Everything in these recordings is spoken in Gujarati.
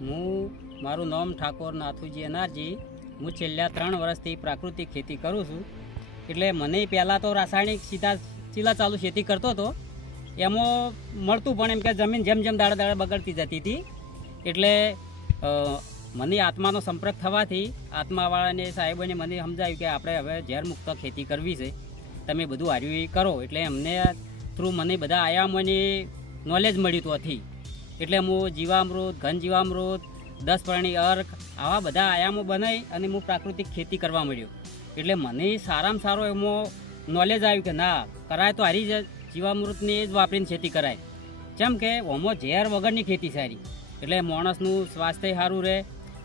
હું, મારું નામ ઠાકોર નાથુજી અનારજી. હું છેલ્લા ત્રણ વર્ષથી પ્રાકૃતિક ખેતી કરું છું. એટલે મને પહેલાં તો રાસાયણિક સીધા ચીલા ચાલુ ખેતી કરતો હતો. એમાં મળતું પણ એમ કે જમીન જેમ જેમ દાડે દાડે બગડતી જતી હતી. એટલે મને આત્માનો સંપર્ક થવાથી આત્માવાળાને સાહેબોને મને સમજાવ્યું કે આપણે હવે ઝેરમુક્ત ખેતી કરવી છે. તમે બધું આર્યું કરો. એટલે એમને થ્રુ મને બધા આયામોની નોલેજ મળ્યું હતી એટલે હું જીવામૃત ઘન જીવામૃત દસ પ્રાણી અર્ક, આવા બધા આયામો બનાવી અને હું પ્રાકૃતિક ખેતી કરવા મળ્યો એટલે મને સારામાં સારો એમાં નોલેજ આવ્યું કે ના, કરાય તો હારી જ, જીવામૃતની જ વાપરીને ખેતી કરાય. જેમ કે ઓમો ઝેર વગરની ખેતી સારી. એટલે માણસનું સ્વાસ્થ્ય સારું રહે,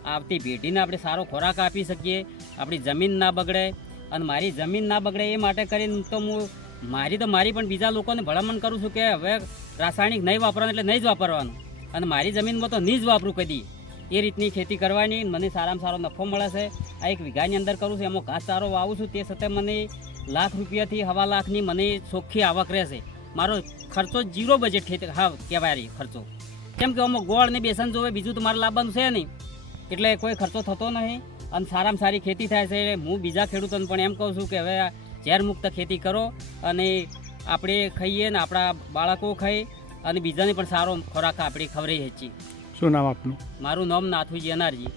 આવતી પેઢીને આપણે સારો ખોરાક આપી શકીએ, આપણી જમીન ના બગડે. અને મારી જમીન ના બગડે એ માટે કરીને તો હું મારી તો મારી પણ બીજા લોકોને ભલામણ કરું છું કે હવે રાસાયણિક નહીં વાપરવાનું એટલે નહીં જ વાપરવાનું. અને મારી જમીનમાં તો નહીં જ વાપરું કદી. એ રીતની ખેતી કરવાની મને સારામાં સારો નફો મળે છે. આ એક વીઘાની અંદર કરું છું, એમાં ઘાસ સારો વાવું છું. તે છતાં મને લાખ રૂપિયાથી હવા લાખની મને ચોખ્ખી આવક રહેશે. મારો ખર્ચો જીરો બજેટ ખેતી હા, કહેવાય રહી ખર્ચો. કેમ કે આમાં ગોળ ને બેસન જોવે બીજું તો મારે લાવવાનું છે નહીં. એટલે કોઈ ખર્ચો થતો નહીં. અને સારામાં સારી ખેતી થાય છે. હું બીજા ખેડૂતોને પણ એમ કહું છું કે હવે ઝેરમુક્ત ખેતી કરો અને આપણે ખાઈએ ને આપણા બાળકો ખાઈ અને બીજાને પણ સારો ખોરાક આપણે ખવડાવીએ છીએ. શું નામ આપનું? મારું નામ નાથુજી અનારજી.